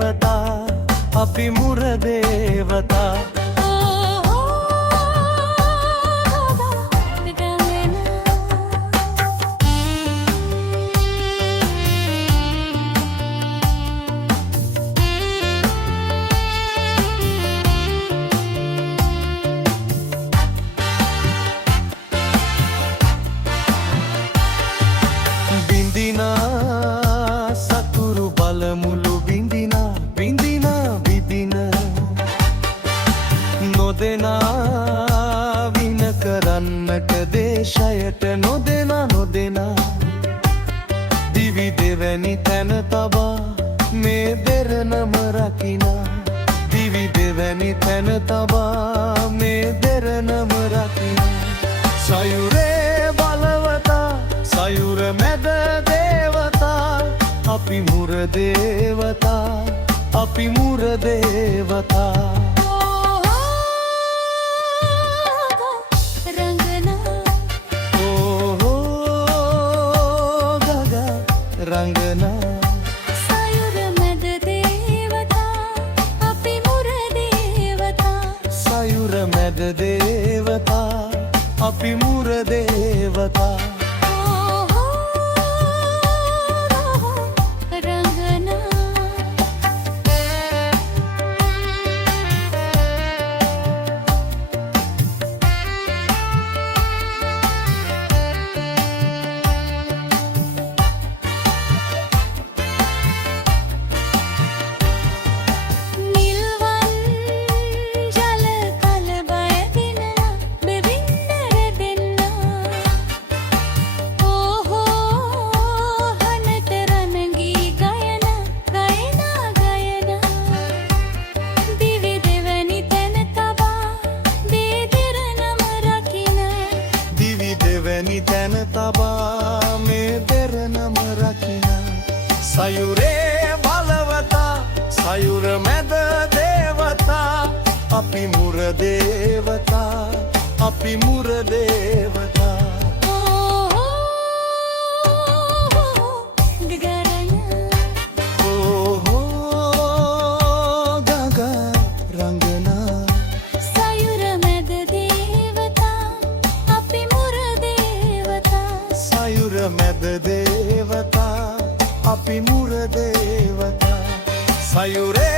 දේවතා අපි මුර දේවතා සතුරු බලමුළු බිඳිනා බිඳිනා බිඳින නොදෙනා වින කරන්නට දේශයට නොදෙනා දිවි දෙවැනි තැන තබා මේ දෙරණම රකිනා දිවි දෙවැනි තැන තබා මේ දෙරණම රකිනා සයුරේ බලවතා සයුර මැද අපි මුර දේවතා අපි මුර දේවතා රංගනා සයුර මැද දේවතා අපි මුර දේවතා සයුර මැද දේවතා අපි මුර දේවතා තැන තබා මේ දෙරණම රකිනා සයුරේ බලවතා සයුර මැද දේවතා අපි මුර දේවතා අපි මුර දේවතා මැද දේවතා අපි මුර දේවතා සයුරේ